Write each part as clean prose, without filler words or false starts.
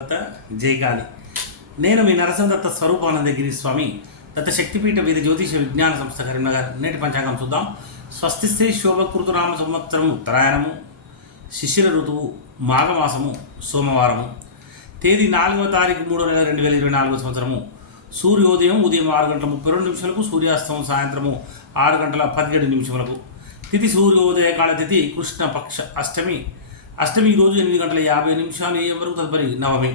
జయకాళి. నేను మీ నరసింహదత్త స్వరూపానందగిరి స్వామి, దత్త శక్తిపీఠ వేద జ్యోతిష విజ్ఞాన సంస్థ కరీంనగర్. నేటి పంచాంగం చూద్దాం. స్వస్తి శ్రీ శోభకృతు నామ సంవత్సరము ఉత్తరాయణము, శిశిర ఋతువు, మాఘమాసము, సోమవారము. తేదీ 4వ తారీఖు 3వ నెల 2024 సంవత్సరము. సూర్యోదయం ఉదయం 6 గంటల 32 నిమిషాలకు, సూర్యాస్తమం సాయంత్రము 6 గంటల 17 నిమిషములకు. తిథి సూర్యోదయ కాల తిథి కృష్ణపక్ష అష్టమి. అష్టమి ఈరోజు 8 గంటల 50 నిమిషాలు AM వరకు, తదుపరి నవమి.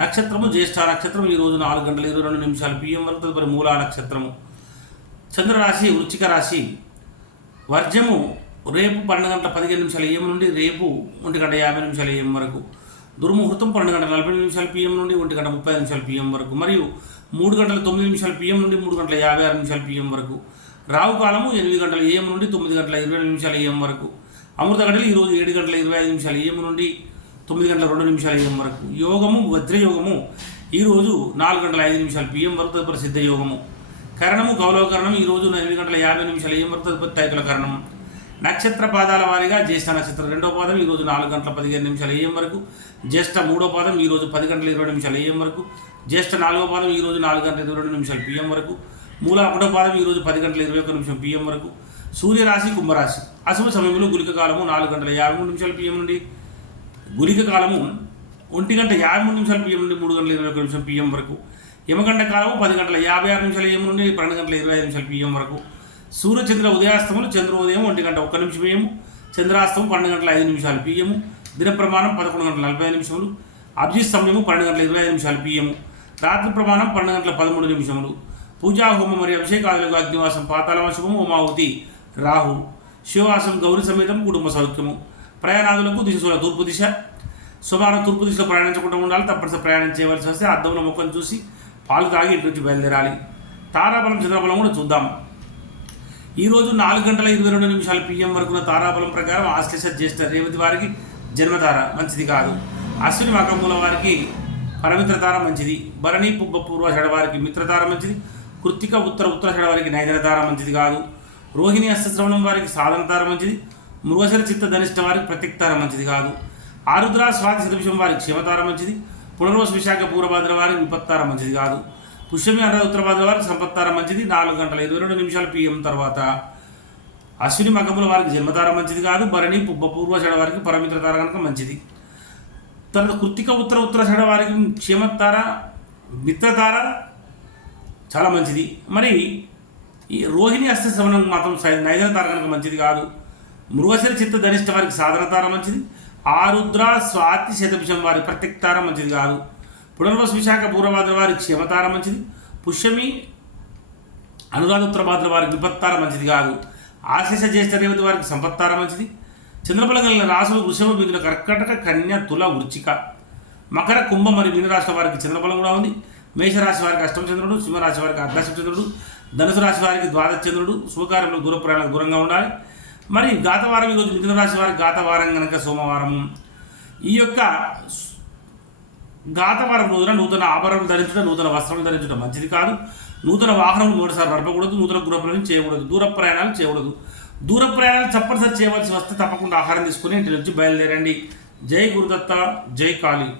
నక్షత్రము జ్యేష్ఠ నక్షత్రం ఈరోజు 4 గంటల 22 నిమిషాలు PM వరకు, తదుపరి మూలా నక్షత్రము. చంద్రరాశి వృశ్చిక రాశి. వర్జము రేపు 12 గంటల 15 నిమిషాలు AM నుండి రేపు 1 గంట 50 నిమిషాలు AM వరకు. దుర్ముహూర్తం 12 గంటల 40 నిమిషాలు PM నుండి 1 గంట 30 నిమిషాలు PM వరకు, మరియు 3 గంటల 9 నిమిషాలు PM నుండి 3 గంటల 56 నిమిషాలు PM వరకు. రావు కాలము 8 గంటల AM నుండి 9 గంటల 20 నిమిషాలు AM వరకు. అమృత గంటలు ఈరోజు 7 గంటల 25 నిమిషాలు AM నుండి 9 గంటల 2 నిమిషాలు AM వరకు. యోగము వజ్రయోగము ఈరోజు 4 గంటల 5 నిమిషాలు PM వరకు, తదుపరి సిద్ధయోగము. కరణము గౌరవకరణం ఈరోజు 8 గంటల 50 నిమిషాలు AM వరకు, తదుపరి తైతుల కరణం. నక్షత్ర పాదాల వారీగా జ్యేష్ఠ నక్షత్రం 2వ పాదం ఈరోజు 4 గంటల 15 నిమిషాలు AM వరకు. జ్యేష్ఠ 3వ పాదం ఈరోజు 10 గంటల 20 నిమిషాలు AM వరకు. జ్యేష్ఠ 4వ పాదం ఈరోజు 4 గంటల 22 నిమిషాలు PM వరకు. మూల 1వ పాదం ఈరోజు 10 గంటల 21 నిమిషం PM వరకు. సూర్యరాశి కుంభరాశి. అశుభ సమయంలో గుళిక కాలము 4 గంటల 53 నిమిషాలు PM నుండి, గుళిక కాలము 1 గంట 53 నిమిషాలు PM నుండి 3 గంటల 21 నిమిషం PM వరకు. యమగంట కాలము 10 గంటల 56 నిమిషాలు AM నుండి 12 గంటల 25 నిమిషాలు PM వరకు. సూర్యచంద్ర ఉదయాస్తములు చంద్రోదయం 1 గంట 1 నిమిషం AM, చంద్రాస్తమం 12 గంటల 5 నిమిషాలు PM, దిన ప్రమాణం 11 గంటల 45 నిమిషములు, అభిజిత్ సమయము 12 గంటల 25 నిమిషాలు PM, రాత్రి ప్రమాణం 12 గంటల 13 నిమిషములు. పూజా హోమం మరియు అభిషేకాదులకు అగ్నివాసం పాతాళవాసము ఉమావతి రాహు. శివవాసం గౌరీ సమేతం కుటుంబ సౌఖ్యము. ప్రయాణాదులకు దిశ తూర్పు దిశ. సోమవారం తూర్పు దిశలో ప్రయాణించకుండా ఉండాలి. తప్పనిసరి ప్రయాణం చేయవలసి వస్తే అద్దంలో మొక్కను చూసి పాలు తాగి ఇంటి నుంచి బయలుదేరాలి. తారాబలం చంద్రబలం కూడా చూద్దాం. ఈరోజు 4 గంటల 22 నిమిషాలు PM వరకున్న తారాబలం ప్రకారం ఆశ్లేష జ్యేష్ఠ రేవతి వారికి జన్మతార మంచిది కాదు. అశ్విని మకముల వారికి పరమిత్రతార మంచిది. భరణి పుబ్బ పూర్వషడ వారికి మిత్రతార మంచిది. కృత్తిక ఉత్తరషడ వారికి నైదనతార మంచిది కాదు. రోహిణి హస్తశ్రవణం వారికి సాధనతార మంచిది. మృగశిర చిత్త ధనిష్ట వారికి ప్రత్యక్తార మంచిది కాదు. ఆరుద్ర స్వాతి శతభిషం వారికి క్షేమతార మంచిది. పునర్వసు విశాఖ పూర్వభద్ర వారికి విపత్తార మంచిది కాదు. పుష్యమి అన్న ఉత్తరభద్ర వారికి సంపత్తార మంచిది. 4 గంటల 22 నిమిషాలు PM తర్వాత. అశ్విని మకముల వారికి జన్మతార మంచిది కాదు. భరణి పుబ్బ పూర్వషడ వారికి పరమిత్రతార కనుక మంచిది. తర్వాత కృత్తిక ఉత్తరషడ వారికి క్షేమతార మిత్రతార చాలా మంచిది. మరి ఈ రోహిణి హస్తశ్రవణం మాత్రం నైదనతార కనుక మంచిది కాదు. మృగశిర చిత్త ధనిష్ట వారికి సాధనతార మంచిది. ఆరుద్ర స్వాతి శతభిషం వారికి ప్రత్యక్తార మంచిది కాదు. పునర్వసు విశాఖ పూర్వభాద్ర వారికి క్షేమతార మంచిది. పుష్యమి అనురాధ ఉత్తరభాద్ర వారికి విపత్తార మంచిది కాదు. ఆశేష జ్యేష్ఠ రేవతి వారికి సంపత్తార మంచిది. చంద్రబలం కలిగిన రాశులు వృషభ, మిథున, కర్కటక, కన్య, తుల, వృచ్చిక, మకర, కుంభ మరియు మీనరాశుల వారికి చంద్రబలం కూడా ఉంది. మేషరాశి వారికి అష్టమ చంద్రుడు, సింహరాశి వారికి అర్ధాష్టమ చంద్రుడు, ధనుసు రాశి వారికి ద్వాదశ చంద్రుడు. శుభకార్యంలో దూర ప్రయాణాలకు దూరంగా ఉండాలి. మరి గాతవారం ఈరోజు మిథున రాశి వారికి గాతవారం కనుక సోమవారం. ఈ యొక్క గాతవారం రోజున నూతన ఆభరణలు ధరించడం, నూతన వస్త్రం ధరించడం మంచిది కాదు. నూతన వాహనం మూడుసార్లు నడపకూడదు. నూతన గృహప్రవేశం చేయకూడదు. దూర ప్రయాణాలు చేయకూడదు. దూర ప్రయాణాలు తప్పనిసరి చేయవలసి వస్తే తప్పకుండా ఆహారం తీసుకుని ఇంటి నుంచి బయలుదేరండి. జై గురుదత్త, జై కాళీ.